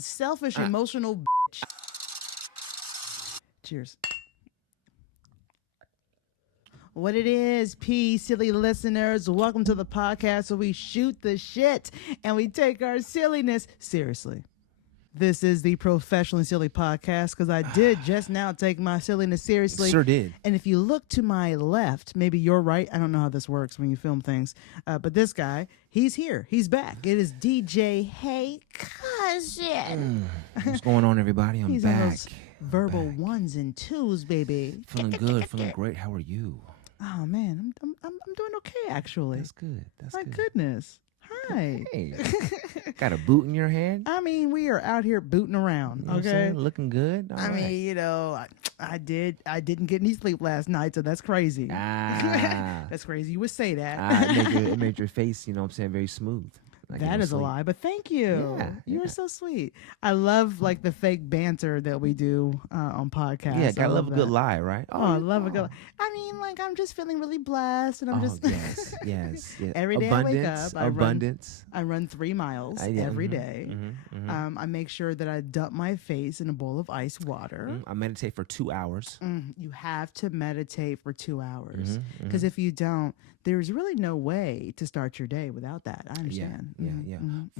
selfish, emotional bitch. Cheers. What it is, silly listeners. Welcome to the podcast where we shoot the shit and we take our silliness seriously. This is the Professionally Silly Podcast because I did just now take my silliness seriously. Sure did. And if you look to my left, maybe you're right. I don't know how this works when you film things. But this guy, he's here. He's back. It is DJ Hey Cousin. What's going on, everybody? I'm He's back. on those verbal ones and twos, baby. Feeling good. Feeling great. How are you? Oh, man. I'm doing okay, actually. That's good. That's My good. goodness. Hi. Hey, got a boot in your hand? I mean, we are out here booting around, You know what I'm okay? saying? Looking good. All I right. mean, you know, I didn't get any sleep last night, so that's crazy. That's crazy. You would say that. It made your face, you know what I'm saying, very smooth. Like, That is a lie, but thank you. Yeah, You're yeah. so sweet. I love like the fake banter that we do on podcasts. Yeah, gotta love a that. good lie, right? Oh, I love a good. I mean, like I'm just feeling really blessed, and I'm just yes. every day Abundance, I wake up, abundance. I run 3 miles every day. I make sure that I dump my face in a bowl of ice water. I meditate for 2 hours. You have to meditate for 2 hours because if you don't, there's really no way to start your day without that. I understand.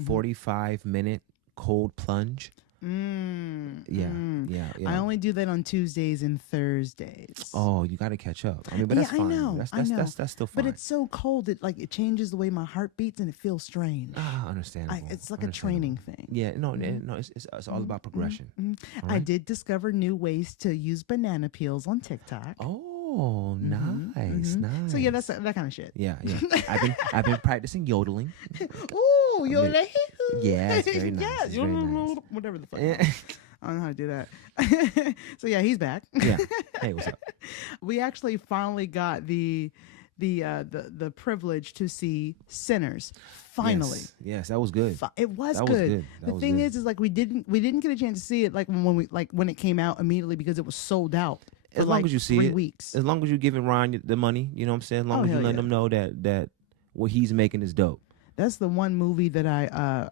45-minute cold plunge. Yeah. I only do that on Tuesdays and Thursdays. Oh, you got to catch up. I mean, but that's fine. I know. That's still fine. But it's so cold. It changes the way my heart beats and it feels strange. Understandable. It's like a training thing. Yeah, no, it's all about progression. All I right? did discover new ways to use banana peels on TikTok. Oh, nice. So yeah, that's that kind of shit. Yeah. I've been practicing yodeling. Ooh, you're like, Yeah, it's very nice. Yeah, It's very nice. whatever the fuck. Yeah. I don't know how to do that. So yeah, he's back. Yeah. Hey, what's up? We actually finally got the privilege to see Sinners. Finally. Yes, that was good. It was That was good. good. That The was thing good. is like we didn't get a chance to see it like when it came out immediately because it was sold out. For As long like as you see 3 it, weeks. as long as you're giving Ryan the money, you know what I'm saying? As long as you hell let yeah. him know that what he's making is dope. That's the one movie that I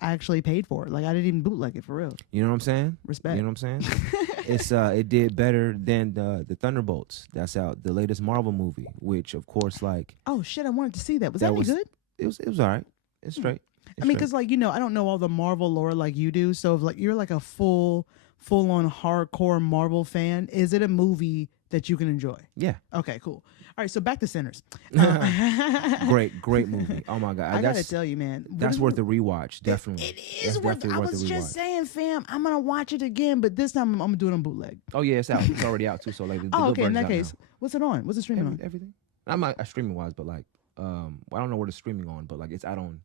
actually paid for. Like I didn't even bootleg it for real. You know what I'm saying? Respect. You know what I'm saying? It did better than the Thunderbolts. That's out, the latest Marvel movie, which of course like Oh shit! I wanted to see that. Was that any good? it was all right. It's straight. I mean, because like I don't know all the Marvel lore like you do. So if like you're like a full on hardcore Marvel fan, is it a movie that you can enjoy? Yeah. Okay, cool. All right, so back to Sinners. Great movie. Oh my god. I gotta tell you, man, That's worth a rewatch. Definitely. It That's is worth. definitely I worth was a just rewatch. saying, fam, I'm gonna watch it again, but this time I'm gonna do it on bootleg. Oh yeah, it's out. It's already out too. So like the Oh, good okay. In version's that out case, now. what's it on? What's it streaming on? Everything. I'm not streaming wise, but like I don't know what it's streaming on, but like it's out on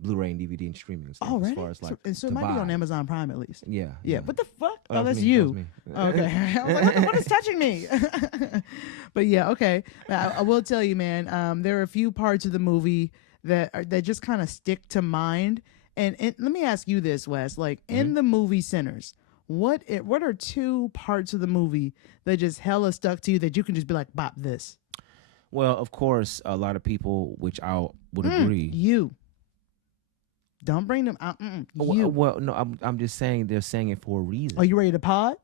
Blu-ray and DVD and streaming and stuff. Oh, As really? far as like So it to might be buy. on Amazon Prime at least. Yeah. Yeah. What the fuck? Oh, Oh, that was that's me. That was you. me. Okay. I was like, what is touching me? But yeah, okay. I will tell you, man. There are a few parts of the movie that just kind of stick to mind. And let me ask you this, Wes. Like in the movie Sinners, what are 2 parts of the movie that just hella stuck to you that you can just be like, bop this? Well, of course, a lot of people, which I would agree. You. Don't bring them out. You. Well, no, I'm just saying they're saying it for a reason. Are you ready to pod?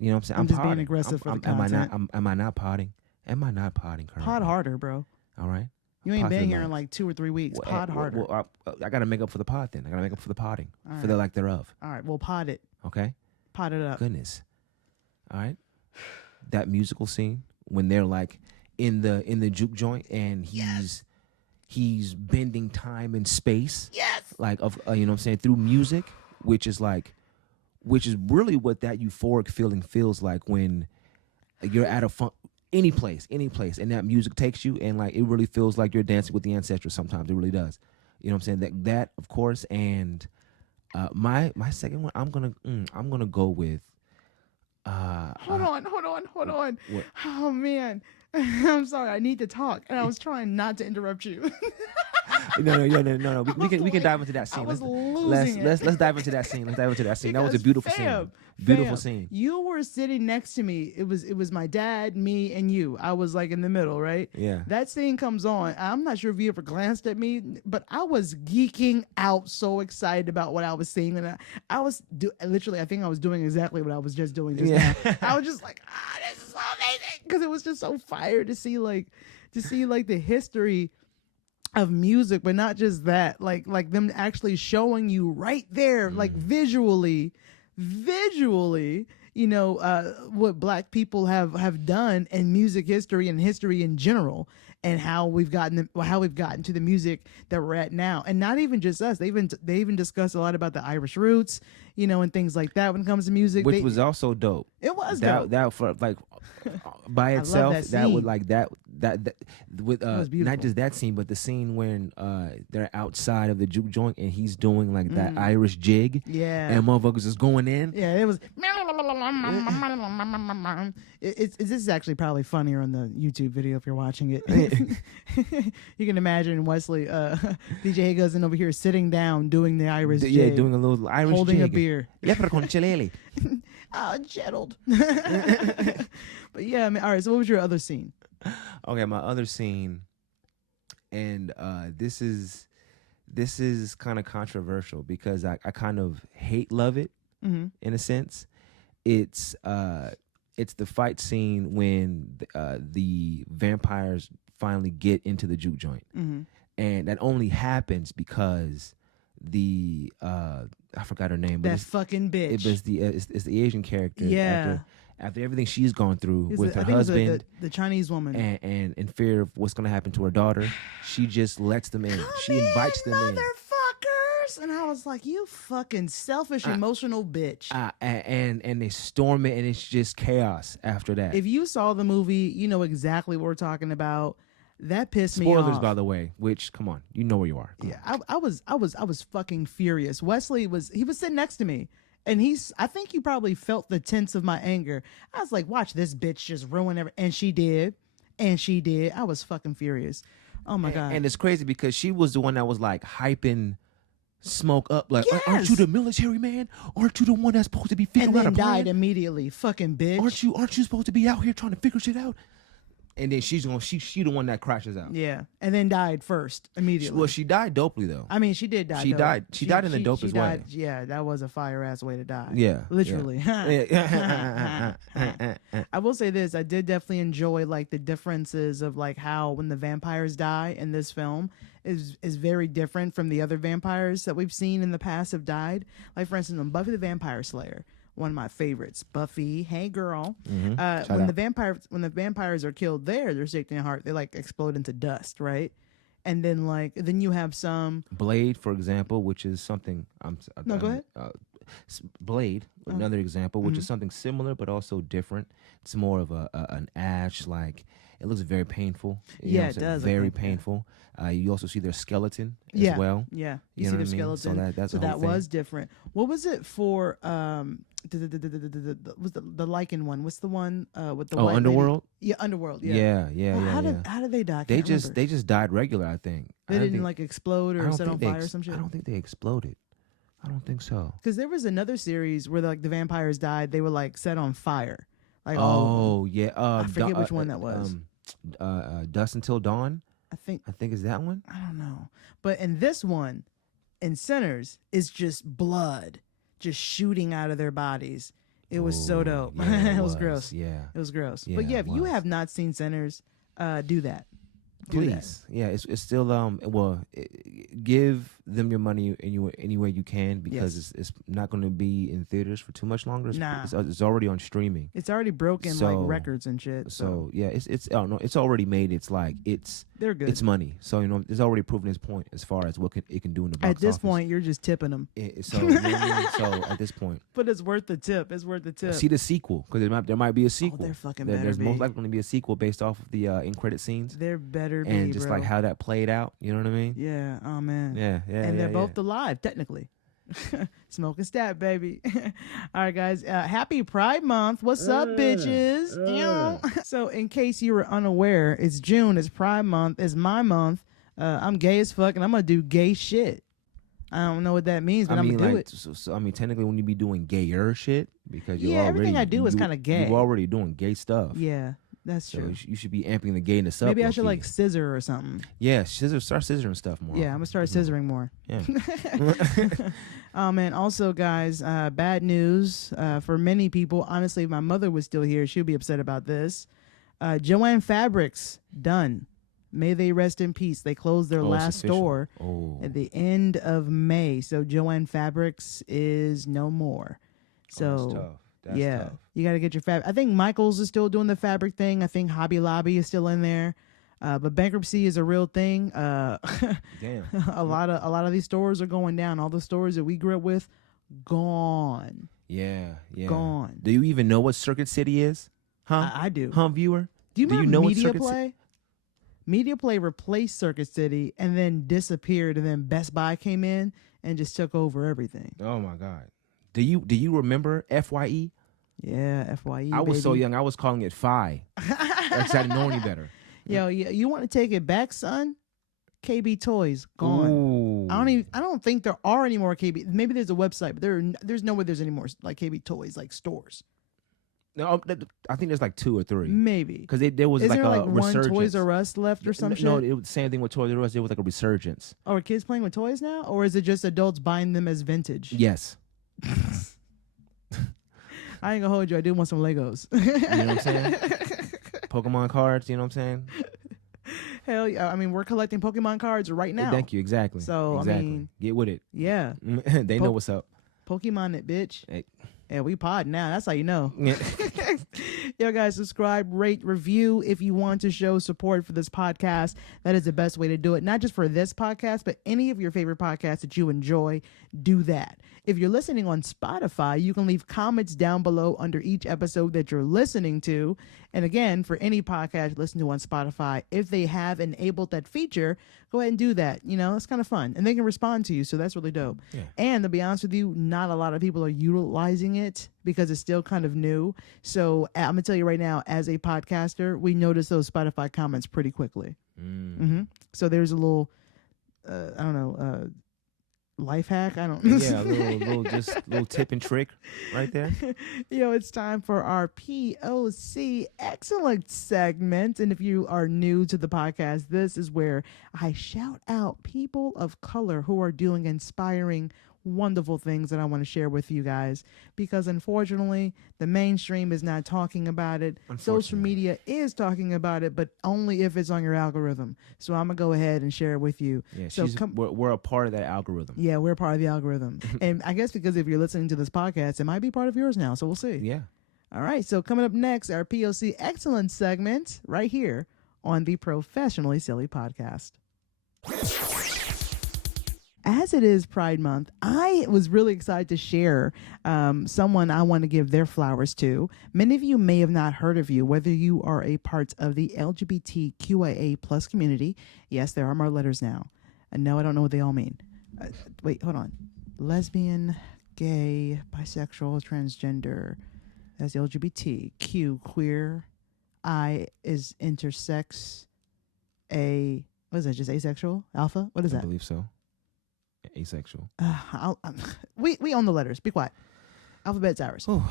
You know what I'm saying? I'm just being potting. aggressive for the am content. Am I not potting? Am I not potting currently? Pod harder, bro. All right. You ain't Pod to been the here in max. like 2 or 3 weeks. Pod harder. Well, I got to make up for the pod then. I got to make up for the potting. All For the lack thereof. All right, well, pod it. Okay? Pod it up. Goodness. All right? That musical scene when they're like in the juke joint and he's bending time and space. Yes. Like of you know what I'm saying, through music, which is really what that euphoric feeling feels like when you're at a any place and that music takes you and like it really feels like you're dancing with the ancestors. Sometimes it really does. You know what I'm saying? That of course. And my second one, I'm gonna go with Hold on. What? Oh man. I'm sorry, I need to talk. And I was trying not to interrupt you. No. We can dive into that scene. Let's dive into that scene. That was a beautiful scene. Beautiful scene. You were sitting next to me. It was my dad, me, and you. I was like in the middle, right? Yeah. That scene comes on. I'm not sure if you ever glanced at me, but I was geeking out, so excited about what I was seeing, and I was literally. I think I was doing exactly what I was just doing just now. I was just like, this is so amazing, because it was just so fire to see like the history of music, but not just that, like them actually showing you right there, like visually, you know, what Black people have done in music history and history in general, and how we've gotten to the music that we're at now. And not even just us, they even discuss a lot about the Irish roots, you know, and things like that when it comes to music, which was also dope. It was dope. That for like by itself, that would like that with not just that scene, but the scene when they're outside of the juke joint and he's doing like that Irish jig, and motherfuckers is going in. Yeah, it was. This is actually probably funnier on the YouTube video if you're watching it. You can imagine Wesley, DJ Hagozen over here sitting down doing the Irish jig. Yeah, doing a little Irish holding jig. a beer. Jettled. But yeah, I mean, all right, so what was your other scene? Okay, my other scene, and this is kind of controversial because I kind of love it in a sense. It's the fight scene when the vampires finally get into the juke joint, and that only happens because the I forgot her name, but that fucking bitch. It's the Asian character. Yeah. After everything she's gone through with her husband, the Chinese woman, and in fear of what's going to happen to her daughter, she just lets them in. She invites them in. Motherfuckers! And I was like, you fucking selfish, emotional bitch. And they storm it, and it's just chaos after that. If you saw the movie, you know exactly what we're talking about. That pissed me off. Spoilers, by the way. Which, come on, you know where you are. I was fucking furious. Wesley was sitting next to me. And I think you probably felt the tense of my anger. I was like, watch this bitch just ruin everything. And she did. I was fucking furious. Oh my God. And it's crazy because she was the one that was like hyping Smoke up. Like, yes. Aren't you the military man? Aren't you the one that's supposed to be figuring out a plan? And then died immediately. Fucking bitch. Aren't you supposed to be out here trying to figure shit out? And then she the one that crashes out. Yeah, and then died first immediately. Well, she died dopely though. I mean, she did die. She died. She died in the dopest way. Yeah, that was a fire ass way to die. Yeah, literally. Yeah. I will say this: I did definitely enjoy like the differences of like how when the vampires die in this film is very different from the other vampires that we've seen in the past have died. Like for instance, on Buffy the Vampire Slayer. One of my favorites, Buffy. Hey, girl. Mm-hmm. When the vampires are killed there, they're sick in the heart. They like explode into dust, right? And then you have some Blade, for example, which is something. Go ahead. Blade, another example, which is something similar but also different. It's more of an ash, like it looks very painful. It does. Very painful. You also see their skeleton as well. Yeah, you see the skeleton. So so that was different. What was it for? Was the lichen one? What's the one with the white Underworld? Lady? Yeah, Underworld. Yeah. How did they die? They just died regular. I think they didn't like explode or set on fire or some shit. I don't think they exploded. I don't think so. Because there was another series where like the vampires died. They were like set on fire. Like yeah. I forget which one that was. Dusk Until Dawn. I think is that one. I don't know. But in this one, in Sinners, is just blood just shooting out of their bodies. It was so dope. Yeah, it was gross. Yeah. It was gross. Yeah, but yeah, if you have not seen Sinners, do that. Please. Yeah, it's still give them your money any way you can because it's not going to be in theaters for too much longer. It's already on streaming. It's already broken like records and shit. So yeah, it's already made. It's like they're good. It's money. So it's already proven its point as far as what it can do in the box office. At this point, you're just tipping them. So at this point, but it's worth the tip. It's worth the tip. See the sequel because there might be a sequel. Oh, there fucking better There's be. most likely going to be a sequel based off of the end credit scenes. There better be, and just bro. like how that played out. You know what I mean? Yeah. Oh man. Yeah. And they're both alive technically. Smoke and stab, baby. All right, guys. Happy Pride Month. What's up, bitches? So, in case you were unaware, it's June. It's Pride Month. It's my month. I'm gay as fuck, and I'm gonna do gay shit. I don't know what that means, but I'm gonna do it. So, I mean, technically, when you be doing gayer shit, because you're Yeah, already, everything I do is kind of gay. You're already doing gay stuff. Yeah, that's So true. you should be amping the gayness up. Maybe I should low-key. like scissor or something. Yeah, start scissoring stuff more. Yeah, I'm gonna start scissoring more. Yeah. Man. Also, guys, bad news for many people. Honestly, if my mother was still here, she'd be upset about this. Joanne Fabrics done. May they rest in peace. They closed their last store at the end of May. So Joanne Fabrics is no more. So that's tough. That's tough. You got to get your fabric. I think Michaels is still doing the fabric thing. I think Hobby Lobby is still in there. But bankruptcy is a real thing. Damn. a lot of these stores are going down. All the stores that we grew up with, gone. Yeah. Gone. Do you even know what Circuit City is? Huh? I do. Huh, viewer? Do you remember know what Media Circuit Play? Media Play replaced Circuit City and then disappeared, and then Best Buy came in and just took over everything. Oh my God. Do you remember FYE? Yeah, FYE. I was so young. I was calling it Phi. Because I didn't know any better. Yo, you want to take it back, son? KB Toys gone. Ooh. I don't think there are any more KB. Maybe there's a website, but there's nowhere there's any more like KB Toys like stores. No, I think there's like 2 or 3. Maybe because there was Is like there a one resurgence. Toys R Us left or some shit? No, it was the same thing with Toys R Us. There was like a resurgence. Oh, are kids playing with toys now, or is it just adults buying them as vintage? Yes. I ain't gonna hold you. I do want some Legos. You know what I'm saying? Pokemon cards. You know what I'm saying? Hell yeah! I mean, we're collecting Pokemon cards right now. Thank you. Exactly. So exactly. I mean, get with it. Yeah, they know what's up. Pokemon it, bitch. Hey. Yeah, we pod now. That's how you know. Yeah. Yo, guys, subscribe, rate, review if you want to show support for this podcast. That is the best way to do it. Not just for this podcast, but any of your favorite podcasts that you enjoy, do that. If you're listening on Spotify, you can leave comments down below under each episode that you're listening to. And again, for any podcast you listen to on Spotify, if they have enabled that feature, go ahead and do that. You know, it's kind of fun. And they can respond to you, so that's really dope. Yeah. And to be honest with you, not a lot of people are utilizing it because it's still kind of new. So I'm going to tell you right now, as a podcaster, we notice those Spotify comments pretty quickly. So there's a little, I don't know, life hack. I don't. Yeah, a little tip and trick right there. Yo, it's time for our POC Excellence segment. And if you are new to the podcast, this is where I shout out people of color who are doing inspiring, wonderful things that I want to share with you guys, because unfortunately the mainstream is not talking about it. Social media is talking about it, but only if it's on your algorithm. So I'm gonna go ahead and share it with you. Yeah, so we're a part of that algorithm. Yeah, we're part of the algorithm. And I guess because if you're listening to this podcast, it might be part of yours now, so we'll see. Yeah. All right, so coming up next, our POC Excellence segment right here on the Professionally Silly Podcast. As it is Pride Month, I was really excited to share someone I want to give their flowers to. Many of you may have not heard of you, whether you are a part of the LGBTQIA plus community. Yes, there are more letters now. No, I don't know what they all mean. Wait, hold on. Lesbian, gay, bisexual, transgender. That's LGBT. Q, queer. I is intersex. A, what is that, just asexual? Alpha? What is that? I believe so. Asexual. We own the letters. Be quiet. Alphabet's ours. Oh,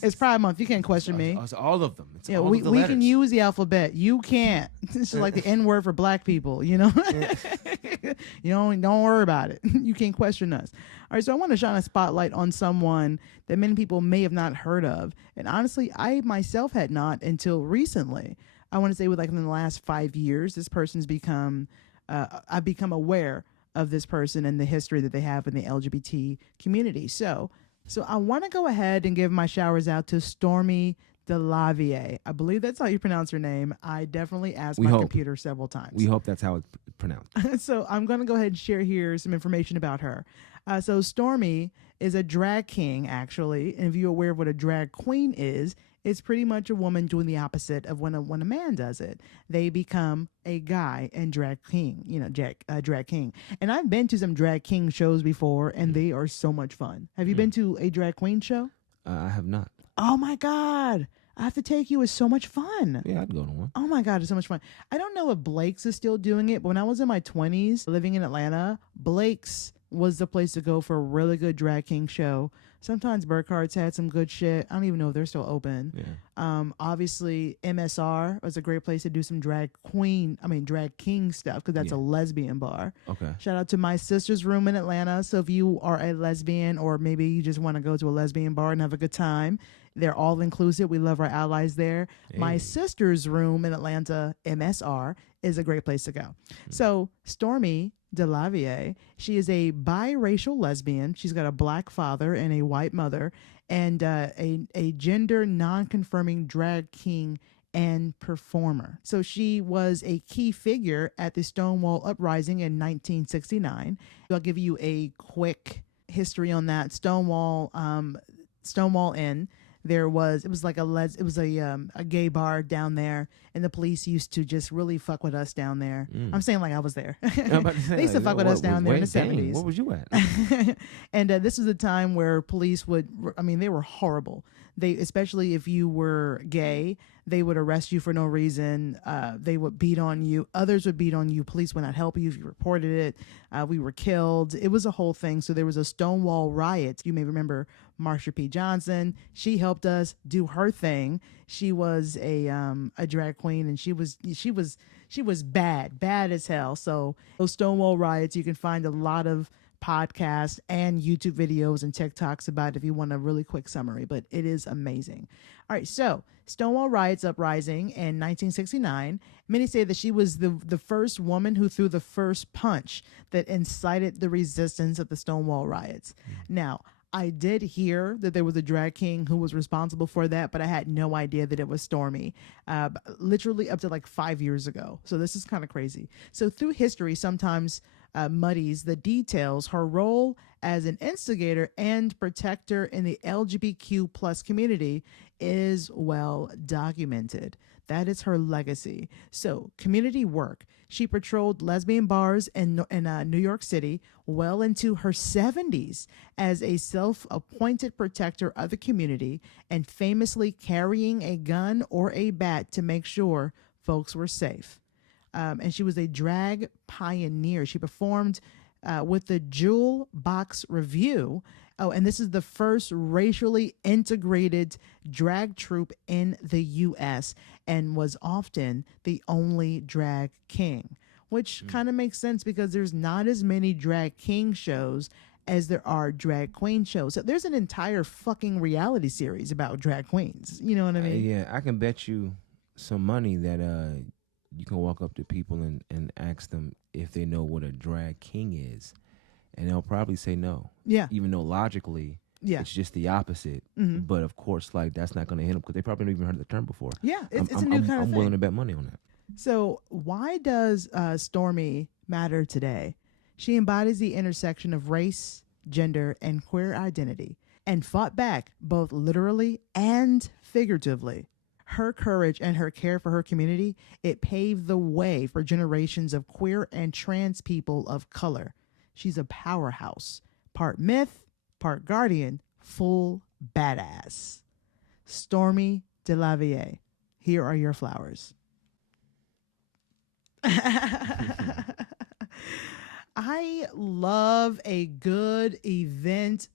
it's Pride Month. You can't question me. It's all of them. It's all we of the letters. can use the alphabet. You can't. It's just like the N word for black people. You know. Don't worry about it. You can't question us. All right. So I want to shine a spotlight on someone that many people may have not heard of, and honestly, I myself had not until recently. I want to say within the last 5 years, this person's become. I've become aware of this person and the history that they have in the LGBT community. So I want to go ahead and give my showers out to Stormé DeLarverie. I believe that's how you pronounce her name. I definitely asked my computer several times. We hope that's how it's pronounced. So I'm going to go ahead and share here some information about her. So Stormé is a drag king, actually. And if you're aware of what a drag queen is, it's pretty much a woman doing the opposite of when a man does it. They become a guy and drag king, drag king. And I've been to some drag king shows before, and they are so much fun. Have you been to a drag queen show? I have not. Oh my God. I have to take you. It's so much fun. Yeah, I'd go to one. Oh my God, it's so much fun. I don't know if Blake's is still doing it, but when I was in my 20s living in Atlanta, Blake's was the place to go for a really good drag king show. Sometimes Burkhart's had some good shit. I don't even know if they're still open. Yeah. Obviously, MSR was a great place to do some drag king stuff, because that's a lesbian bar. Okay. Shout out to my sister's room in Atlanta. So if you are a lesbian, or maybe you just want to go to a lesbian bar and have a good time, they're all inclusive. We love our allies there. Hey. My sister's room in Atlanta, MSR, is a great place to go. So Stormé DeLarverie, she is a biracial lesbian. She's got a black father and a white mother, and a gender non-confirming drag king and performer. So she was a key figure at the Stonewall Uprising in 1969. I'll give you a quick history on that. Stonewall Inn. It was a gay bar down there, and the police used to just really fuck with us down there. I'm saying like I was there. They used to fuck with us down there in the 70s. Where was you at? And this was a time where police they were horrible. Especially if you were gay, they would arrest you for no reason. They would beat on you. Others would beat on you. Police would not help you if you reported it. We were killed. It was a whole thing. So there was a Stonewall riot. You may remember Marsha P. Johnson. She helped us do her thing. She was a drag queen, and she was bad as hell. So those Stonewall riots, you can find a lot of podcasts and YouTube videos and TikToks about it if you want a really quick summary, but it is amazing. All right, so Stonewall Riots Uprising in 1969. Many say that she was the first woman who threw the first punch that incited the resistance of the Stonewall riots. Now, I did hear that there was a drag king who was responsible for that, but I had no idea that it was Stormé, literally up to like 5 years ago. So this is kind of crazy. So through history, sometimes muddies the details. Her role as an instigator and protector in the LGBTQ plus community is well documented. That is her legacy. So community work. She patrolled lesbian bars in New York City well into her 70s as a self-appointed protector of the community, and famously carrying a gun or a bat to make sure folks were safe. And she was a drag pioneer. She performed with the Jewel Box Review. Oh, and this is the first racially integrated drag troupe in the U.S. and was often the only drag king, which kind of makes sense because there's not as many drag king shows as there are drag queen shows. So there's an entire fucking reality series about drag queens. You know what I mean? Yeah, I can bet you some money that you can walk up to people and ask them if they know what a drag king is, and they'll probably say no. Yeah. Even though logically, it's just the opposite. Mm-hmm. But of course, like that's not going to hit them because they probably never even heard the term before. Yeah, it's a new kind of thing. I'm willing to bet money on that. So why does Stormé matter today? She embodies the intersection of race, gender, and queer identity, and fought back both literally and figuratively. Her courage and her care for her community, it paved the way for generations of queer and trans people of color. She's a powerhouse, part myth, part guardian, full badass. Stormé DeLarverie, here are your flowers. I love a good event /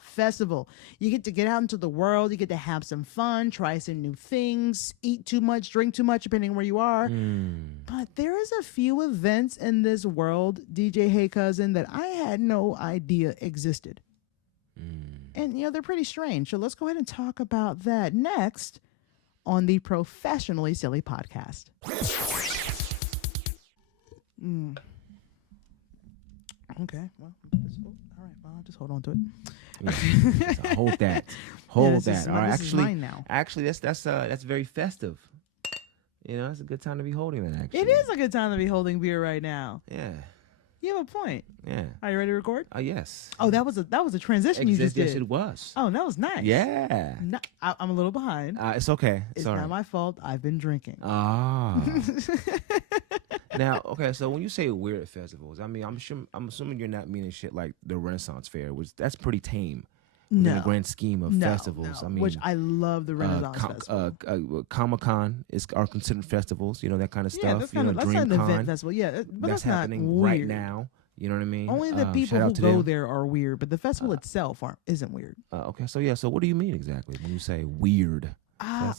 festival. You get out into the world. You get to have some fun, try some new things, eat too much, drink too much, depending where you are. But there is a few events in this world, DJ Hey Cousin, that I had no idea existed. And, they're pretty strange. So let's go ahead and talk about that next on the Professionally Silly podcast. Okay, well, all right. Well, I'll just hold on to it. Yeah. So hold that. Hold that. All right. Actually, that's very festive. It's a good time to be holding that. Actually, it is a good time to be holding beer right now. Yeah. You have a point. Yeah. Are you ready to record? Yes. Oh, that was a transition you just did. Yes, it was. Oh, that was nice. Yeah. No, I'm a little behind. It's okay. It's not my fault. I've been drinking. Ah. Now, okay, so when you say weird festivals, I'm assuming you're not meaning shit like the Renaissance Fair, which that's pretty tame. within the No. grand scheme of festivals. No. I mean, Which I love the Renaissance Festival. Comic-Con are considered festivals, that kind of Yeah, stuff. that's kind of that's an DreamCon, event festival. Yeah, but that's that's not happening weird. right now. You know what I mean? Only the people shout out who to go them. there are weird, but the festival itself isn't weird. Okay, so what do you mean exactly when you say weird?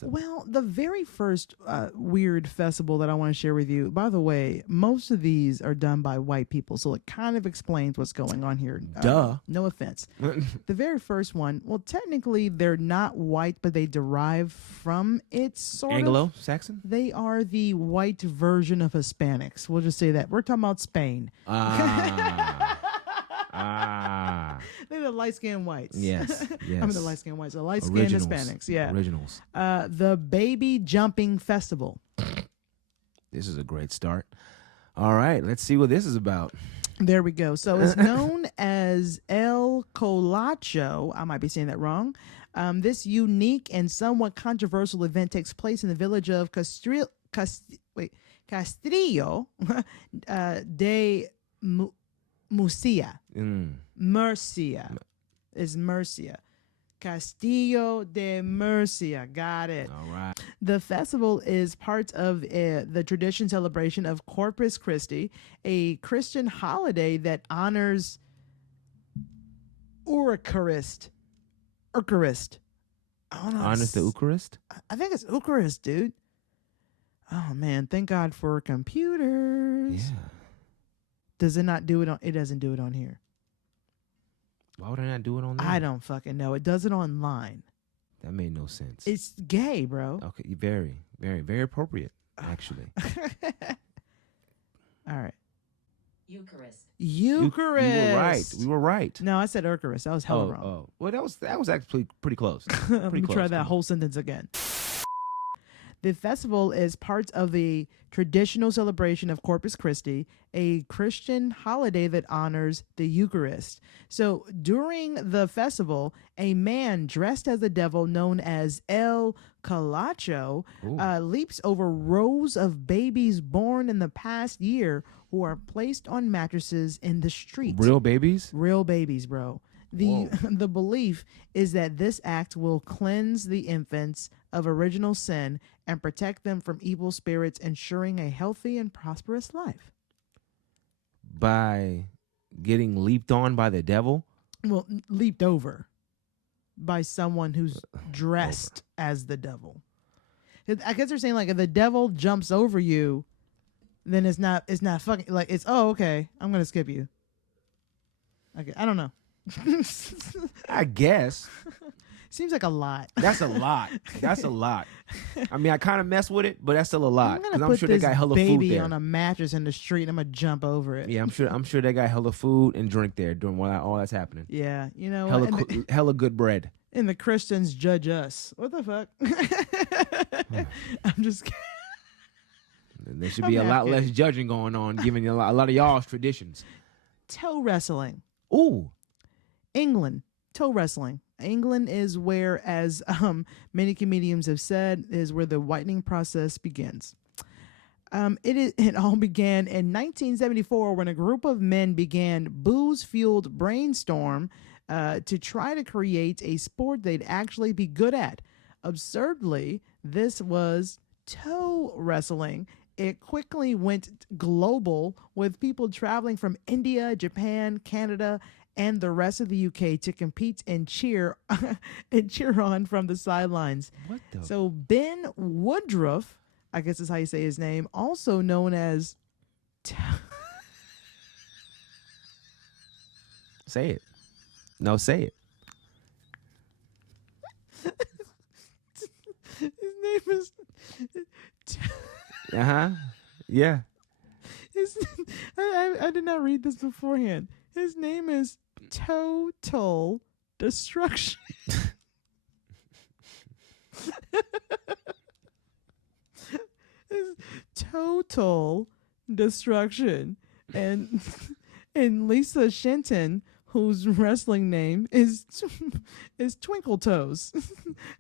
Well, the very first weird festival that I want to share with you, by the way, most of these are done by white people, so it kind of explains what's going on here. Duh. No offense. The very first one, well, technically they're not white, but they derive from it, sort of. Anglo-Saxon? They are the white version of Hispanics. We'll just say that. We're talking about Spain. They're the light-skinned whites. Yes. I mean the light-skinned whites. The light-skinned Hispanics. Yeah. Originals. The Baby Jumping Festival. This is a great start. All right, let's see what this is about. There we go. So it's known as El Colacho. I might be saying that wrong. This unique and somewhat controversial event takes place in the village of Castrillo de Murcia. Murcia. Is Murcia. Castillo de Murcia. Got it. All right. The festival is part of the tradition celebration of Corpus Christi, a Christian holiday that honors Eucharist. Honors the Eucharist? I think it's Eucharist, dude. Oh man, thank God for computers. Yeah. Does it not do it on? It doesn't do it on here. Why would I not do it on there? I don't fucking know. It does it online. That made no sense. It's gay, bro. Okay, very, very, very appropriate, actually. All right. Eucharist. Eucharist. We were right. No, I said Eucharist. That was hella wrong. Oh, well, that was actually pretty close. Let me try that whole sentence again. The festival is part of the traditional celebration of Corpus Christi, a Christian holiday that honors the Eucharist. So during the festival, a man dressed as the devil known as El Colacho leaps over rows of babies born in the past year who are placed on mattresses in the street. Real babies? Real babies, bro. The belief is that this act will cleanse the infants of original sin and protect them from evil spirits, ensuring a healthy and prosperous life. By getting leaped on by the devil? Well, leaped over by someone who's dressed as the devil. I guess they're saying like if the devil jumps over you, then it's not fucking like it's okay, I'm gonna skip you. Okay, I don't know. I guess. Seems like a lot. That's a lot. That's a lot. I mean, I kind of mess with it, but that's still a lot. I'm gonna I'm put sure this they got hella baby food there. on a mattress in the street. And I'm gonna jump over it. Yeah, I'm sure they got hella food and drink there during all that's happening. Yeah, you know, Hella good bread. And the Christians judge us. What the fuck? I'm just kidding. There should be a lot less judging going on, given a lot of y'all's traditions. Toe wrestling. Ooh. England. Toe wrestling. England is where, as many comedians have said, is where the whitening process begins. It all began in 1974 when a group of men began booze-fueled brainstorm to try to create a sport they'd actually be good at. Absurdly, this was toe wrestling. It quickly went global, with people traveling from India, Japan, Canada, and the rest of the UK to compete and cheer on from the sidelines. So Ben Woodruff, I guess is how you say his name, also known as Say it. No, say it. His name is Yeah. I did not read this beforehand. His name is Total Destruction. Total Destruction. And Lisa Shenton, whose wrestling name is Twinkle Toes.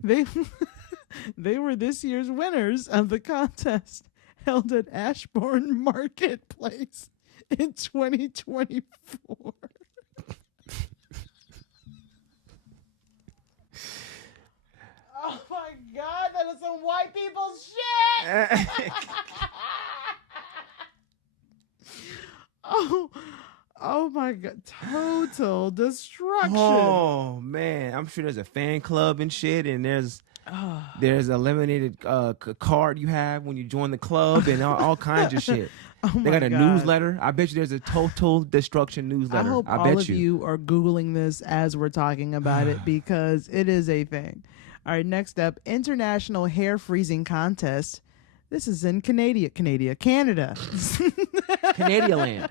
They were this year's winners of the contest held at Ashbourne Marketplace in 2024. Oh my God. Total destruction. Oh man, I'm sure there's a fan club and shit, and there's a limited card you have when you join the club, and all kinds of shit. Oh They my got a God. newsletter. I bet you there's a total destruction I newsletter. hope I all bet of you are Googling this as we're talking about it because it is a thing. All right, next up, International Hair Freezing Contest. This is in Canada. Canada land.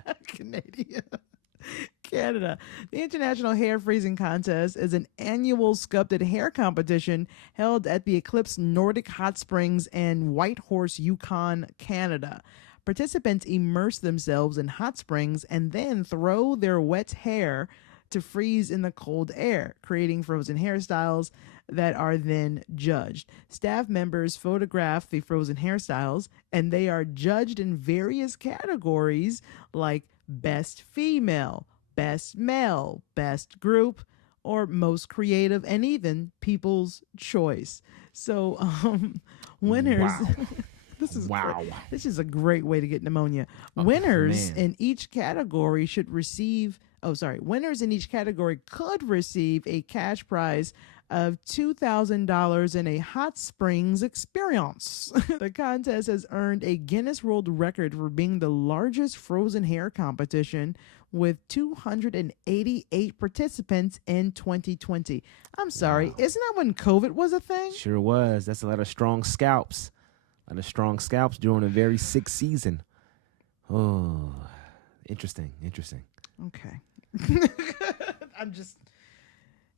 Canada. The International Hair Freezing Contest is an annual sculpted hair competition held at the Eclipse Nordic Hot Springs in Whitehorse, Yukon, Canada. Participants immerse themselves in hot springs and then throw their wet hair to freeze in the cold air, creating frozen hairstyles that are then judged. Staff members photograph the frozen hairstyles, and they are judged in various categories like Best Female, Best Male, Best Group, or Most Creative, and even People's Choice. So, winners. Wow. This is Wow. This is a great way to get pneumonia. Winners man. in each category should receive. Winners in each category could receive a cash prize of $2,000 in a hot springs experience. The contest has earned a Guinness World Record for being the largest frozen hair competition with 288 participants in 2020. I'm sorry, isn't that when COVID was a thing? Sure was. That's a lot of strong scalps. A lot of strong scalps during a very sick season. Oh, interesting. Okay.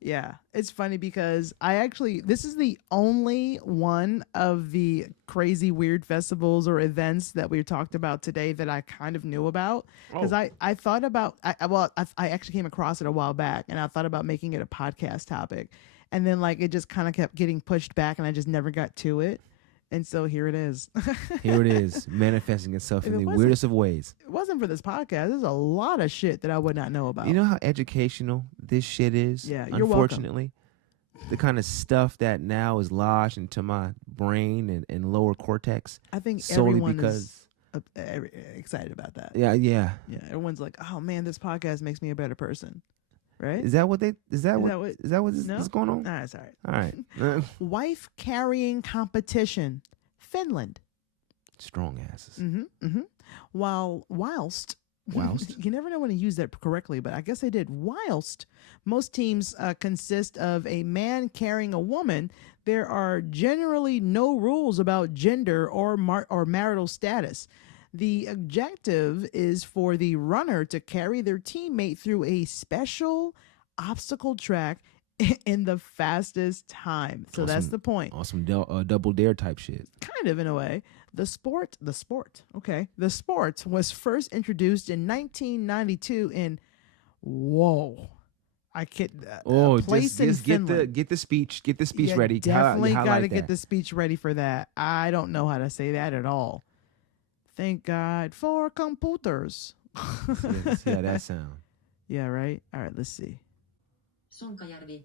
Yeah, it's funny because this is the only one of the crazy weird festivals or events that we talked about today that I kind of knew about. Because I thought about, I actually came across it a while back and I thought about making it a podcast topic. And then it just kind of kept getting pushed back and I just never got to it. And so here it is. Here it is, manifesting itself in the weirdest of ways. It wasn't for this podcast. There's a lot of shit that I would not know about. You know how educational this shit is? Yeah, you're unfortunately. The kind of stuff that now is lodged into my brain and lower cortex. I think solely everyone because is excited about that. Yeah. Yeah, everyone's like, "Oh man, this podcast makes me a better person." Right? Is that what this is going on? All right, sorry. All right. Wife carrying competition, Finland. Strong asses. Whilst you never know when to use that correctly, but I guess they did. Whilst most teams consist of a man carrying a woman, there are generally no rules about gender or marital status. The objective is for the runner to carry their teammate through a special obstacle track in the fastest time. So that's the point. Awesome double dare type shit. Kind of in a way. The sport was first introduced in 1992 in, I can't. Place in just Finland. get the speech ready. Definitely got to that. get the speech ready for that. I don't know how to say that at all. Thank God for computers. Let's see how that sound. Yeah, right. All right, let's see. Sonkajärvi.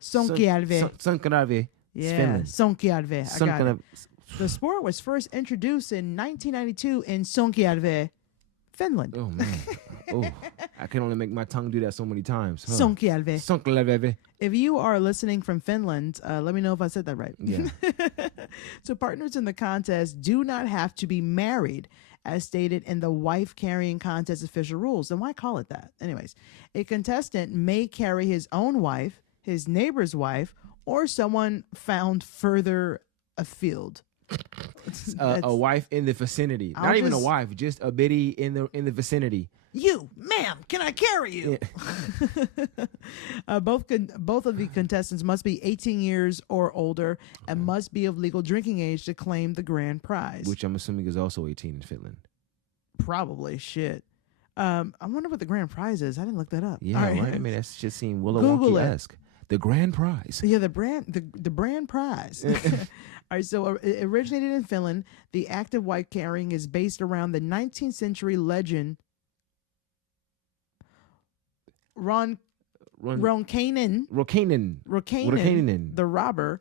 Sonkajärvi. Yeah, Finland. Sonkajärvi. I got it. The sport was first introduced in 1992 in Sonkajärvi, Finland. Oh man. Oh, I can only make my tongue do that so many times. Huh? Sonkajärvi. If you are listening from Finland, let me know if I said that right. Yeah. So partners in the contest do not have to be married, as stated in the wife carrying contest official rules. Then why call it that? Anyways, a contestant may carry his own wife, his neighbor's wife, or someone found further afield. A wife in the vicinity. Not even a wife, just a biddy in the vicinity. You, ma'am, can I carry you? Yeah. Both of the contestants must be 18 years or older and must be of legal drinking age to claim the grand prize. Which I'm assuming is also 18 in Finland. Probably. Shit. I wonder what the grand prize is. I didn't look that up. Yeah, right. I mean, that just seemed Willow Wonky-esque. The grand prize. Yeah, the brand prize. All right, so it originated in Finland. The act of wife carrying is based around the 19th century legend Ronkainen, the robber,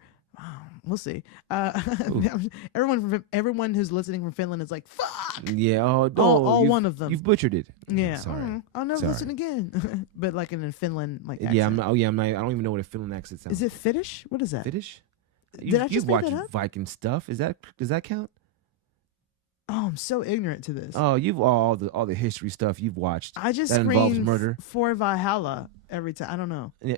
We'll see. Ooh. Everyone who's listening from Finland is like, fuck. Yeah. Oh, no, All one of them. You've butchered it. Yeah. Sorry. I'll never Sorry. listen again. But like in a Finland like accent. Yeah. I'm not. Oh, yeah. I'm not. I don't even know what a Finland accent sounds. Is it Finnish? What is that? Finnish? Did I just You've make watched that up? Viking stuff. Does that count? Oh, I'm so ignorant to this. Oh, you've all the history stuff you've watched. I just that involves scream murder. for Valhalla every time. I don't know. Yeah.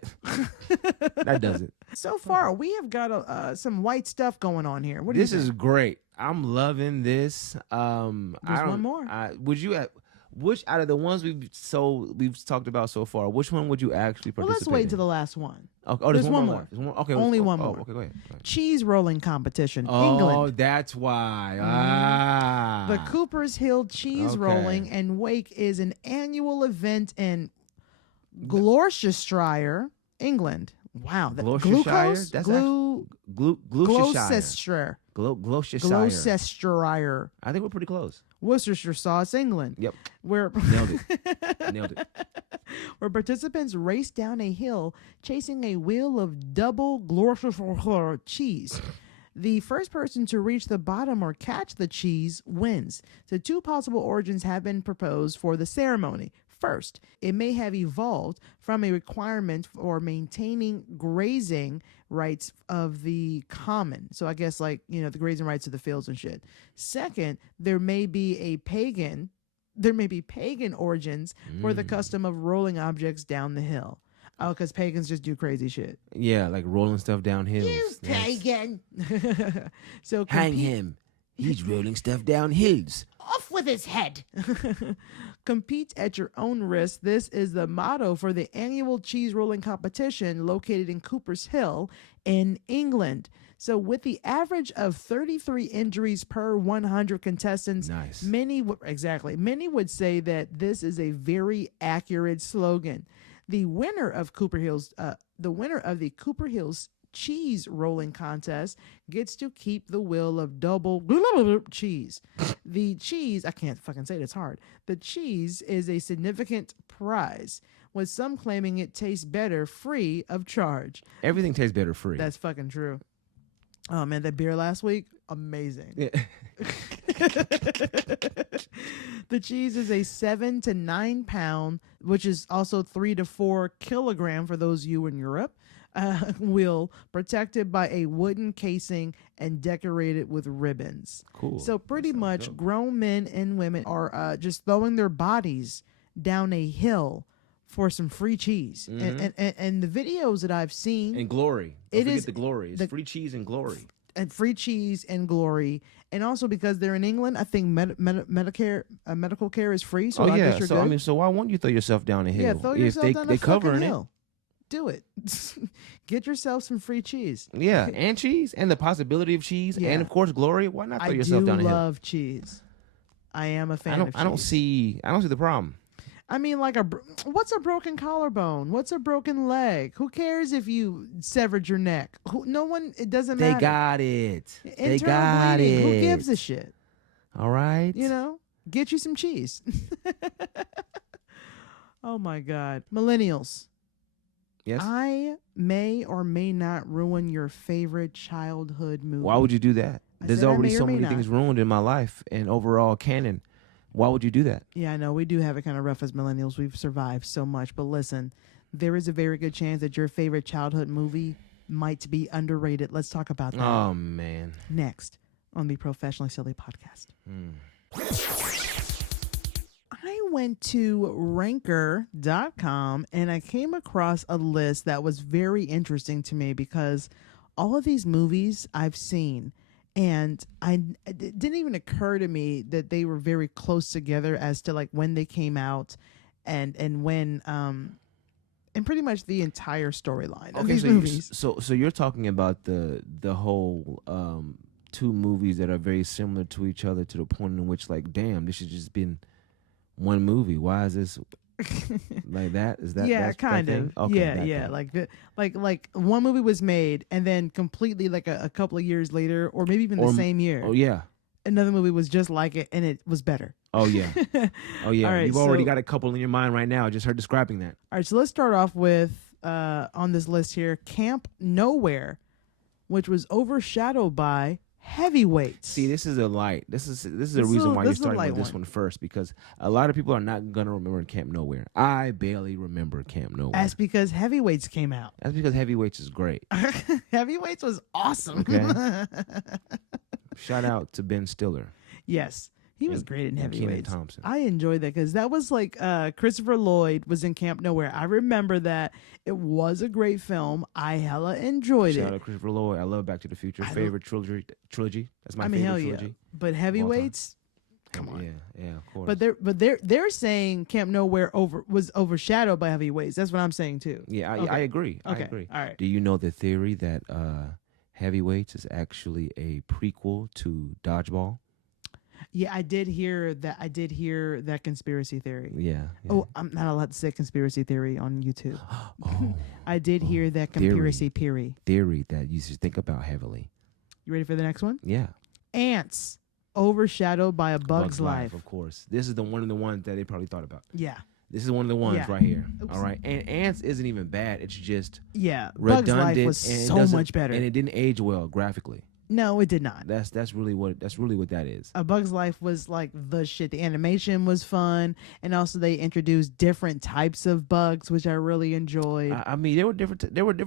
That does it. So far, we have got some white stuff going on here. What do This you is think? great. I'm loving this. There's one more. Would you? Which out of the ones we've talked about so far, which one would you actually Well, participate let's wait in? until the last one. Oh, there's one more. more. There's one. Okay, Only one oh, more. Okay, go ahead. Cheese rolling competition, Oh, England. that's why. The Cooper's Hill Cheese Okay. Rolling and Wake is an annual event in Gloucestershire, England. Wow, Gloucestershire? glucose, That's Gloucestershire, Gloucestershire. Gloucestershire, I think we're pretty close. Worcestershire sauce, England. Yep. Where Nailed it. Nailed it. where participants race down a hill chasing a wheel of double Gloucestershire cheese. The first person to reach the bottom or catch the cheese wins. So 2 possible origins have been proposed for the ceremony. First, it may have evolved from a requirement for maintaining grazing rights of the common. So I guess the grazing rights of the fields and shit. Second, there may be pagan origins for the custom of rolling objects down the hill. Oh, because pagans just do crazy shit. Yeah, like rolling stuff down hills. You pagan. So Hang him. He's rolling stuff down hills. Off with his head. Compete at your own risk. This is the motto for the annual cheese rolling competition located in Cooper's Hill in England. So with the average of 33 injuries per 100 contestants, Nice. many would say that this is a very accurate slogan. The winner of the Cooper Hills cheese rolling contest gets to keep the wheel of double cheese. The cheese, I can't fucking say it, it's hard. The cheese is a significant prize, with some claiming it tastes better free of charge. Everything tastes better free. That's fucking true. Oh man, that beer last week, amazing. Yeah. The cheese is a 7 to 9 pound, which is also 3 to 4 kilogram for those of you in Europe, wheel protected by a wooden casing and decorated with ribbons. Cool. So pretty That sounds much dope. grown men and women are just throwing their bodies down a hill for some free cheese. And the videos that I've seen, And glory. It Don't forget is the glory. It's the- free cheese and glory. and free cheese and glory, and also because they're in England, I think medical care is free. So Oh I yeah. guess you're So good. I mean, so why won't you throw yourself down a hill? Yeah, throw If yourself they down they a fucking covering it. hill. Do it. Get yourself some free cheese. Yeah, and cheese, and the possibility of cheese, Yeah. and of course glory. Why not throw I yourself do down a hill? love cheese. I am a fan of cheese. I don't see the problem. I mean, what's a broken collarbone? What's a broken leg? Who cares if you severed your neck? No one. It doesn't They matter. got it. They Internal got bleeding. it. Who gives a shit? All right. You know, get you some cheese. Oh my God, millennials. Yes. I may or may not ruin your favorite childhood movie. Why would you do that? I There's said I already may or so may many not. things ruined in my life and overall canon. Why would you do that? Yeah, I know we do have it kind of rough as millennials. We've survived so much, but listen, there is a very good chance that your favorite childhood movie might be underrated. Let's talk about that Oh man. next on the Professionally Silly podcast. I went to ranker.com and I came across a list that was very interesting to me because all of these movies I've seen, and it didn't even occur to me that they were very close together as to like when they came out and when and pretty much the entire storyline of these movies. So you're talking about the whole two movies that are very similar to each other to the point in which like, damn, this should just been one movie. Why is this like that? Is that yeah, that's kind that of. thing? Okay, yeah, that yeah. thing. Like one movie was made, and then completely like a couple of years later, or maybe even the same year, Oh yeah. another movie was just like it, and it was better. Oh yeah. Oh yeah. All right, You've already so- got a couple in your mind right now. I just heard describing that. All right, so let's start off with on this list here, Camp Nowhere, which was overshadowed by Heavyweights. See, this is a light. This is a This reason is- why this you're is a starting light with this one. one first, because a lot of people are not gonna remember Camp Nowhere. I barely remember Camp Nowhere. That's because Heavyweights came out. That's because Heavyweights is great. Heavyweights was awesome. Okay. Shout out to Ben Stiller. Yes, he was And- great in and Kenan Heavyweights. Thompson. I enjoyed that because that was like Christopher Lloyd was in Camp Nowhere. I remember that. It was a great film. I hella enjoyed Shout it. out Christopher Lloyd. I love Back to the Future. I lo- Favorite trilogy. That's my I mean, favorite hell yeah. trilogy. But Heavyweights, come on. Yeah, of course. But they're saying Camp Nowhere was overshadowed by Heavyweights. That's what I'm saying too. yeah, Okay. I agree. Okay. I agree. All right. Do you know the theory that Heavyweights is actually a prequel to Dodgeball? Yeah, I did hear that. I did hear that conspiracy theory. Yeah. Oh, I'm not allowed to say conspiracy theory on YouTube. Oh, I did hear that conspiracy theory. theory that you should think about heavily. You ready for the next one? Yeah. Ants overshadowed by a Bug's Life. of course. This is one of the ones that they probably thought about. Yeah, This is one of the ones Yeah. right here. Oops. All right. And Ants isn't even bad. It's just yeah. Bug's redundant. Life was and it so doesn't- much better. And it didn't age well graphically. No, it did not. That's really what that is. A Bug's Life was like the shit. The animation was fun, and also they introduced different types of bugs, which I really enjoyed. I mean, there were different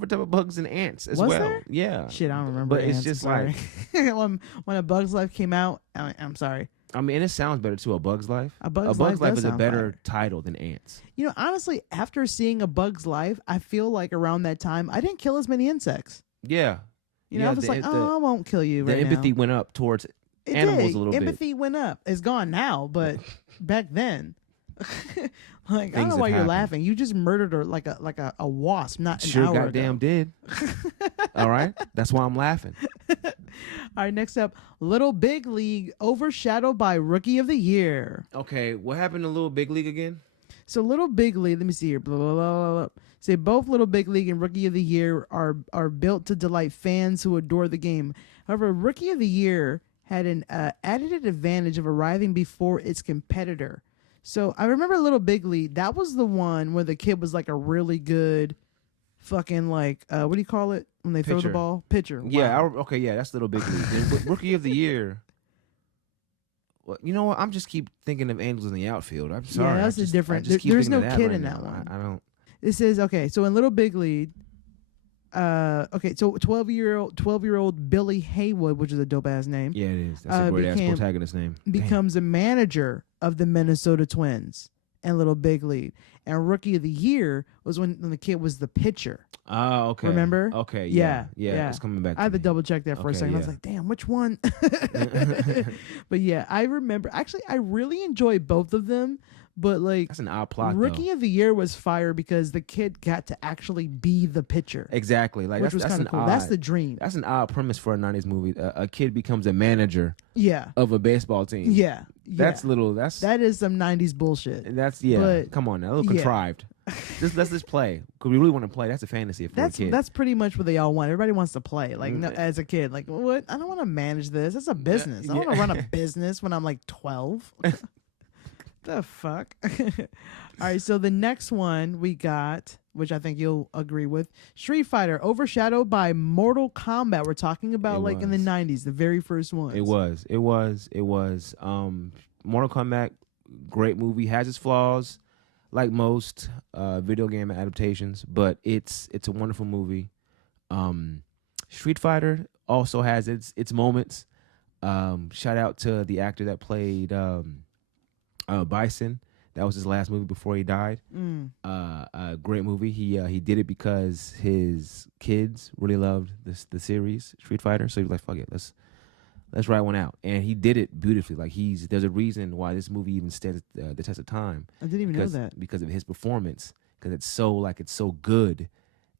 type of bugs and ants as Was well. there? Yeah. Shit, I don't remember. But it's ants, just I'm like, sorry. when A Bug's Life came out, I'm sorry. I mean, and it sounds better too. A Bug's Life. A Bug's Life does is a sound better fire. title than Ants. You know, honestly, after seeing A Bug's Life, I feel like around that time I didn't kill as many insects. Yeah. You know, Yeah, I was like, the- I won't kill you The right empathy now. went up towards It animals did. a little bit. Empathy went up. It's gone now, but back then, like I don't Things know have why you're happened. laughing. You just murdered her like a wasp, not an Sure, hour goddamn ago. did. All right, that's why I'm laughing. All right, next up, Little Big League overshadowed by Rookie of the Year. Okay, what happened to Little Big League again? So Little Big League, let me see here. Blah, blah, blah, blah, blah. Say both Little Big League and Rookie of the Year are built to delight fans who adore the game. However, Rookie of the Year had an added advantage of arriving before its competitor. So I remember Little Big League. That was the one where the kid was like a really good fucking like what do you call it when they throw the Pitcher. ball? Pitcher. Yeah, Wow. okay, yeah, that's Little Big League. Then Rookie of the Year. Well, you know what? I'm just keep thinking of Angels in the Outfield. I'm sorry. that's I a just, different- I just keep there's thinking no of kid right in now. that one. I don't. It says okay. So in Little Big League, okay, so 12-year-old Billy Haywood, which is a dope ass name, Yeah, it is. That's a great ass became- protagonist name. Damn. becomes a manager of the Minnesota Twins and Little Big League. And Rookie of the Year was when the kid was the pitcher. Oh, okay. Remember? Okay, Yeah, yeah. yeah. It's coming back. I had to me. double check that for a Okay, second. I was yeah. like, damn, which one? But yeah, I remember. Actually, I really enjoyed both of them. But like, That's an odd plot. Rookie though. of the Year was fire because the kid got to actually be the pitcher, Exactly. Like which that's was that's kind an of cool. odd. That's the dream. That's an odd premise for a '90s movie. A kid becomes a manager Yeah, of a baseball team. yeah, That's yeah. little. That's That is some '90s bullshit. That's yeah. But- Come on now, a little yeah. contrived. Let's just play because we really want to play. That's a fantasy if we're a kid. That's pretty much what they all want. Everybody wants to play. Like no, Mm. as a kid, like what? I don't want to manage this. It's a business. I want to yeah. run a business when I'm like 12. The fuck. All right. So the next one we got, which I think you'll agree with, Street Fighter overshadowed by Mortal Kombat. We're talking about It like in the was. 90s, the very first one. It was. Mortal Kombat, great movie, has its flaws, like most video game adaptations, but it's a wonderful movie. Street Fighter also has its moments. Shout out to the actor that played Bison. That was his last movie before he died. A great movie. He did it because his kids really loved the series Street Fighter. So he was like, "Fuck it, let's write one out." And he did it beautifully. Like there's a reason why this movie even stands the test of time. I didn't even know that. Because of his performance. Because it's so good.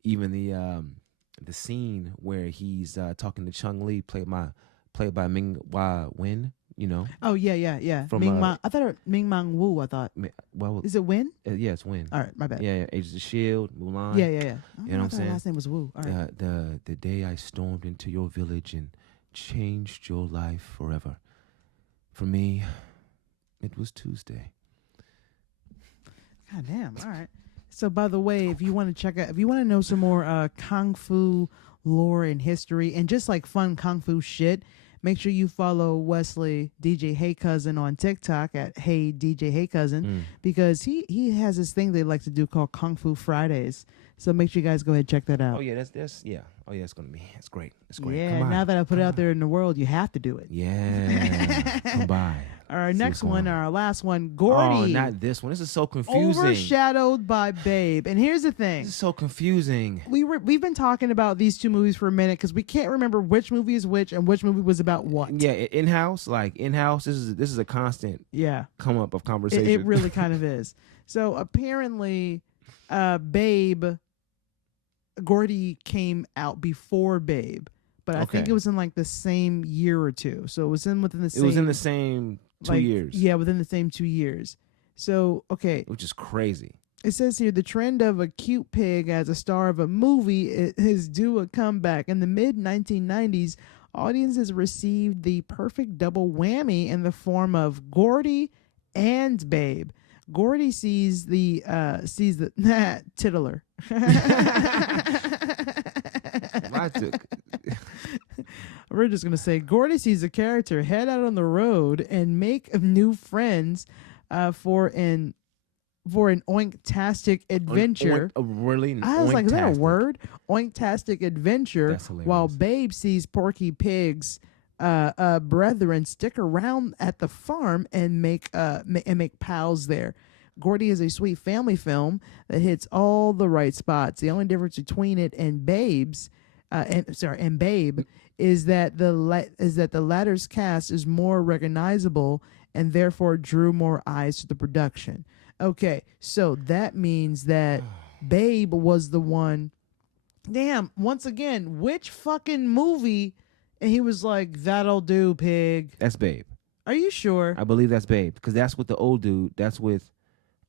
Even the scene where he's talking to Chung Li, played by Ming Hua Wen. You know. Oh yeah. From, Ming Mang. I thought it Ming Mang Wu. I thought. Well, Is it Win? yeah, it's Wen. All right, my bad. Yeah, Agents of Shield, Mulan. Yeah. You know what I'm I thought saying? her last name was Wu. All right. The day I stormed into your village and changed your life forever. For me, it was Tuesday. God damn. All right. So by the way, if you want to check out, if you want to know some more kung fu lore and history and just like fun kung fu shit, make sure you follow Wesley DJ Hey Cousin on TikTok at Hey DJ Hey Cousin because he has this thing they like to do called Kung Fu Fridays. So make sure you guys go ahead and check that out. Oh yeah, that's yeah. Oh yeah, it's great. It's great. Yeah, Come on. now that I put it out there in the world, you have to do it. Yeah. Come by. Our See next what's one, going on. our last one, Gordy. Oh, not this one. This is so confusing. Overshadowed by Babe. And here's the thing. This is so confusing. We've been talking about these two movies for a minute because we can't remember which movie is which and which movie was about what. Yeah, in-house, this is a constant come up of conversation. It really kind of is. So apparently, Babe, Gordy came out before Babe, but I think it was in like the same year or two. So it was within the same. It was in the same 2 years. Yeah, within the same 2 years. So okay, which is crazy. It says here the trend of a cute pig as a star of a movie is due a comeback. In the mid-1990s, audiences received the perfect double whammy in the form of Gordy and Babe. Gordy sees the titular. We're just gonna say Gordy sees a character head out on the road and make new friends for an oinktastic adventure. Really? I was like, is that a word? Oinktastic adventure. While Babe sees Porky Pig's brethren stick around at the farm and make pals there. Gordy is a sweet family film that hits all the right spots. The only difference between it and Babe is that the latter's cast is more recognizable and therefore drew more eyes to the production. Okay, so that means that Babe was the one. Damn, once again, which fucking movie? And he was like, "That'll do, pig." That's Babe. Are you sure? I believe that's Babe because that's with the old dude. That's with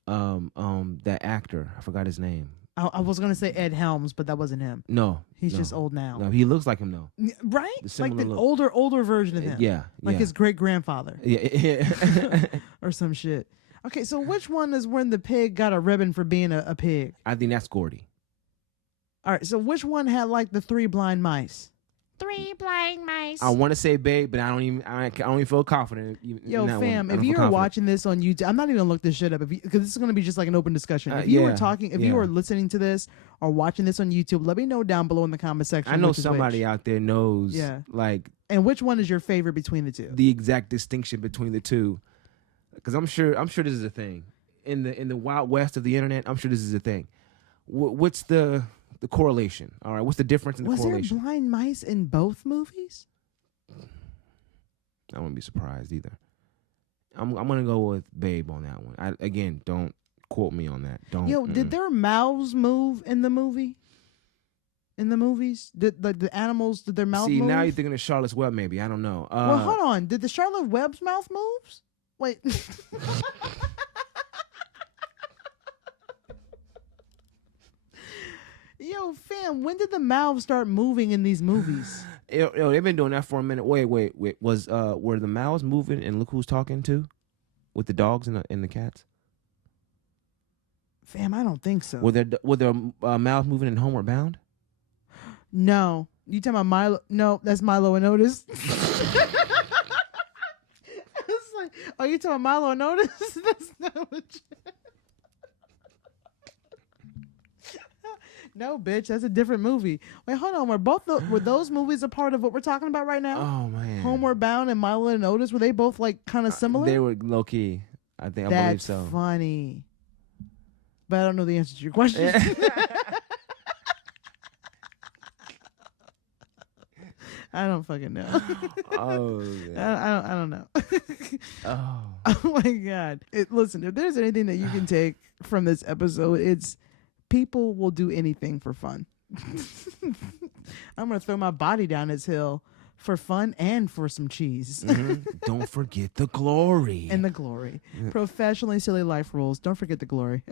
that actor. I forgot his name. I was gonna say Ed Helms, but that wasn't him. No, he's just old now. No, he looks like him though. Right? Like the older version of him. Yeah, like his great grandfather. Yeah, or some shit. Okay, so which one is when the pig got a ribbon for being a pig? I think that's Gordy. All right, so which one had like the 3 blind mice? 3 blind mice. I want to say Babe, but I don't even feel confident. Yo, fam, if you are watching this on YouTube, I'm not even gonna look this shit up because this is gonna be just like an open discussion. If you were listening to this or watching this on YouTube, let me know down below in the comment section. I know somebody out there knows. Yeah. Like, and which one is your favorite between the two? The exact distinction between the two, because I'm sure this is a thing in the Wild West of the internet. I'm sure this is a thing. What's the correlation? All right, what's the difference in the correlation? Was there blind mice in both movies? I wouldn't be surprised either. I'm gonna go with Babe on that one. Again, don't quote me on that. Don't. Yo, did their mouths move in the movie? In the movies, did the animals? Did their mouth move? See, now you're thinking of Charlotte's Web. Maybe I don't know. Well, hold on. Did the Charlotte Webb's mouth moves? Wait. Yo, fam, when did the mouths start moving in these movies? Yo, they've been doing that for a minute. Wait. Were the mouths moving and look who's talking to? With the dogs and the cats? Fam, I don't think so. Were their mouths moving in Homeward Bound? No. You talking about Milo? No, that's Milo and Otis. It's like, oh, you talking about Milo and Otis? That's not what No, bitch, that's a different movie. Wait, hold on. Were those movies a part of what we're talking about right now? Oh man, Homeward Bound and Milo and Otis, were they both like kind of similar? They were low key. I believe so. That's funny, but I don't know the answer to your question. I don't fucking know. Oh, I don't know. Oh my God! Listen, if there's anything that you can take from this episode, it's people will do anything for fun. I'm gonna throw my body down this hill for fun and for some cheese. Don't forget the glory. And the glory. Professionally silly life rules. Don't forget the glory.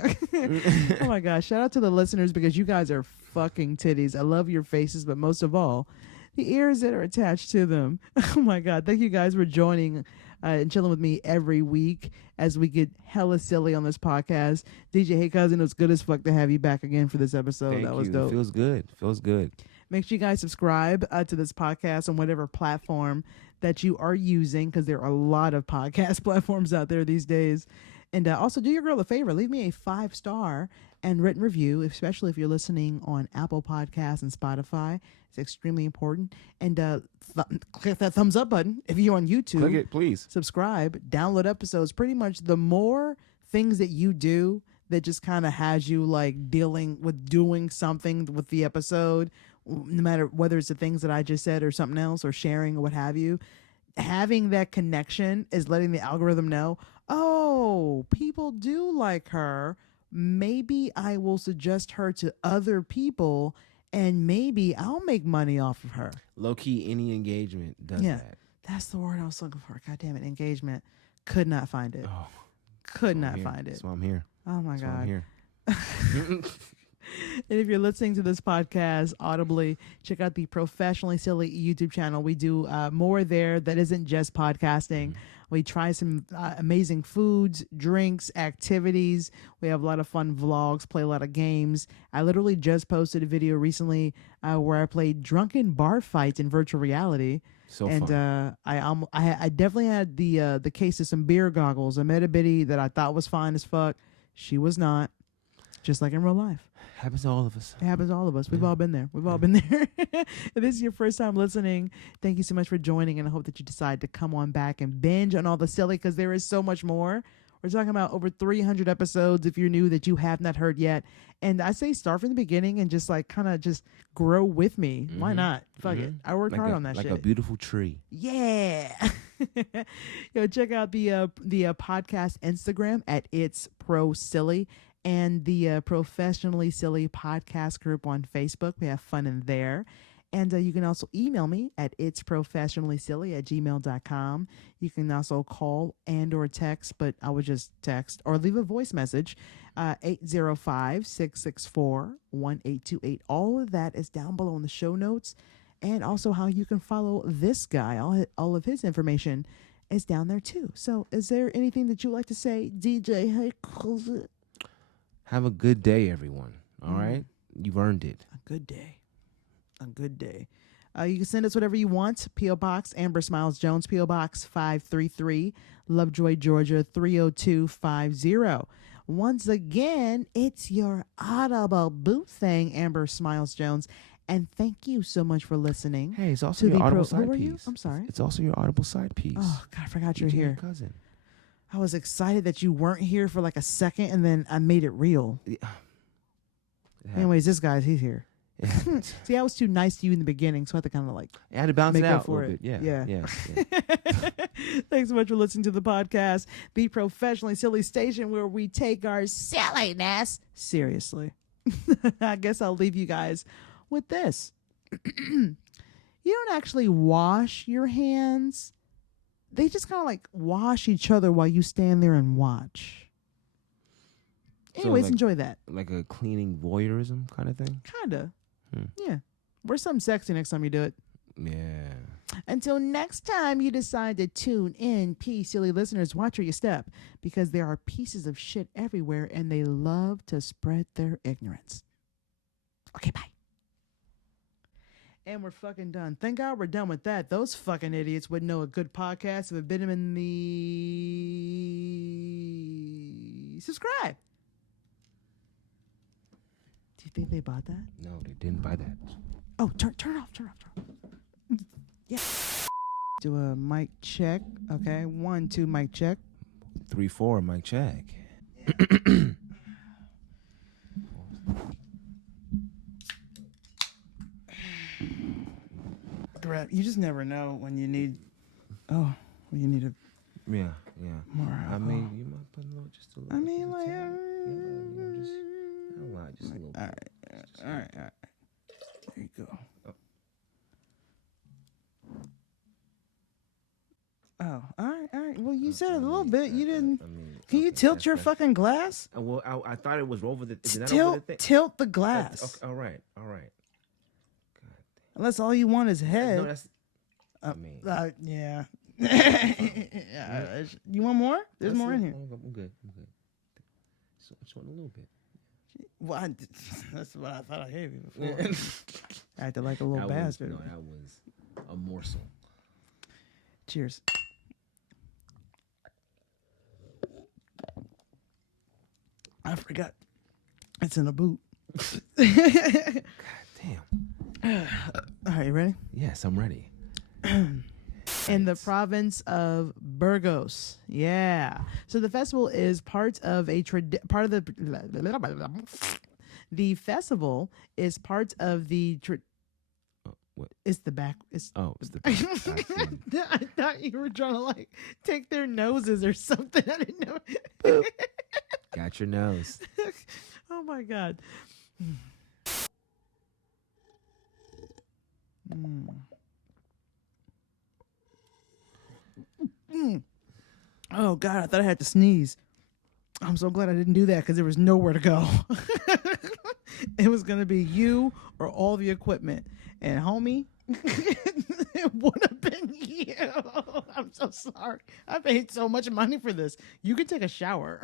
Oh my gosh! Shout out to the listeners because you guys are fucking titties. I love your faces, but most of all, the ears that are attached to them. Oh my God. Thank you guys for joining and chilling with me every week as we get hella silly on this podcast. DJ Hey Cousin, it was good as fuck to have you back again for this episode. Thank that was you. dope. Feels good. Make sure you guys subscribe to this podcast on whatever platform that you are using, because there are a lot of podcast platforms out there these days. And also do your girl a favor. Leave me a 5-star and written review, especially if you're listening on Apple Podcasts and Spotify. It's extremely important. And click that thumbs up button if you're on YouTube. Click it, please. Subscribe, download episodes. Pretty much the more things that you do that just kind of has you like dealing with doing something with the episode, no matter whether it's the things that I just said or something else or sharing or what have you, having that connection is letting the algorithm know, oh, people do like her. Maybe I will suggest her to other people and maybe I'll make money off of her. Low key, any engagement does that. That's the word I was looking for. God damn it. Engagement. Could not find it. Oh, Could not find it. That's why I'm here. Oh my That's why I'm God. here. And if you're listening to this podcast audibly, check out the Professionally Silly YouTube channel. We do more there that isn't just podcasting. Mm-hmm. We try some amazing foods, drinks, activities. We have a lot of fun vlogs, play a lot of games. I literally just posted a video recently where I played drunken bar fights in virtual reality. So and fun. I definitely had the case of some beer goggles. I met a biddy that I thought was fine as fuck. She was not, just like in real life. Happens to all of us. It happens to all of us. We've all been there. We've all been there. If this is your first time listening, thank you so much for joining, and I hope that you decide to come on back and binge on all the silly, because there is so much more. We're talking about over 300 episodes if you're new that you have not heard yet. And I say start from the beginning and just like kind of just grow with me. Why Mhm. not? Fuck it. I worked hard on that like shit. a beautiful tree. Yeah. Yo, check out the podcast Instagram at It's Pro Silly, and the Professionally Silly podcast group on Facebook. We have fun in there. And you can also email me at itsprofessionallysilly@gmail.com. You can also call and or text, but I would just text or leave a voice message, 805-664-1828. All of that is down below in the show notes. And also how you can follow this guy. All of his information is down there too. So is there anything that you'd like to say, DJ? Hey, close it. Have a good day, everyone. All right? You've earned it. A good day. A good day. You can send us whatever you want. P.O. Box, Amber Smiles Jones, P.O. Box 533, Lovejoy, Georgia 30250. Once again, it's your audible boo thing, Amber Smiles Jones. And thank you so much for listening. Hey, it's also your audible side Who are piece. you? I'm sorry. It's also your audible side piece. Oh, God, I forgot you're DJ here. Cousin. I was excited that you weren't here for like a second, and then I made it real. Anyways, this guy's, he's here. See, I was too nice to you in the beginning, so I had to kind of like I had to bounce it make up out a for little it. bit. Yeah. Yeah. Thanks so much for listening to the podcast, the Professionally Silly Station, where we take our silliness seriously. I guess I'll leave you guys with this. You don't actually wash your hands. They just kind of like wash each other while you stand there and watch. Anyways, like- enjoy that. Like a cleaning voyeurism kind of thing. Kinda. Hmm. Yeah. Wear something sexy next time you do it. Yeah. Until next time you decide to tune in, peace, silly listeners, watch where you step, because there are pieces of shit everywhere and they love to spread their ignorance. Okay, bye. And we're fucking done. Thank God we're done with that. Those fucking idiots wouldn't know a good podcast if it had been in the subscribe. Do you think they bought that? No, they didn't buy that. Oh, turn it off. Yeah. Do a mic check. Okay. 1, 2, mic check. 3, 4, mic check. You just never know when you need. Oh, when you need a Yeah. more. I mean, you might put a little, just a little. I mean, like. just a little. All right. There you go. Oh, all right. Well, you said a little bit. You didn't. Can you tilt your fucking glass? Well, I thought it was over the. Is it not over the thing? Tilt the glass. Okay, all right. Unless all you want is head. No, that's. I mean, Yeah. You want more? There's more in here. I'm good. So I just want a little bit. What? That's what I thought I gave you before. Acted like a little bastard. No, that was a morsel. Cheers. I forgot. It's in a boot. God damn. All right, you ready? Yes, I'm ready. In the province of Burgos. Yeah. So the festival is part of the What? It's the back. It's It's the back. I thought you were trying to like take their noses or something. I didn't know. Boop. Got your nose. Oh my God. Oh God, I thought I had to sneeze. I'm so glad I didn't do that because there was nowhere to go. It was going to be you or all the equipment. And homie, it would have been you. I'm so sorry. I paid so much money for this. You can take a shower.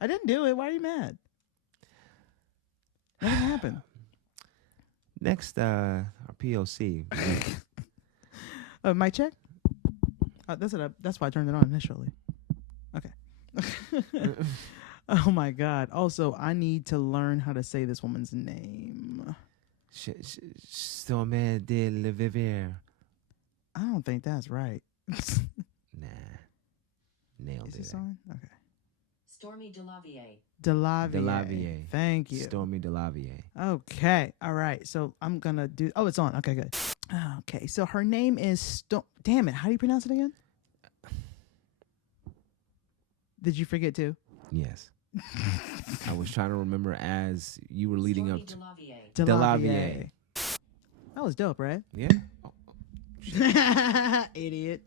I didn't do it. Why are you mad? What happened? Next, our POC. Mic check? That's why I turned it on initially. Okay. Oh my God. Also, I need to learn how to say this woman's name. Stormé DeLarverie. I don't think that's right. Nah. Nailed Is it. it on? Okay. Stormé DeLarverie. DeLarverie. Thank you. Stormé DeLarverie. Okay. All right. So I'm going to do... Oh, it's on. Okay, good. Okay. So her name is... Damn it. How do you pronounce it again? Did you forget to? Yes. I was trying to remember as you were leading Stormé up to... DeLarverie. That was dope, right? Yeah. Oh, Idiot.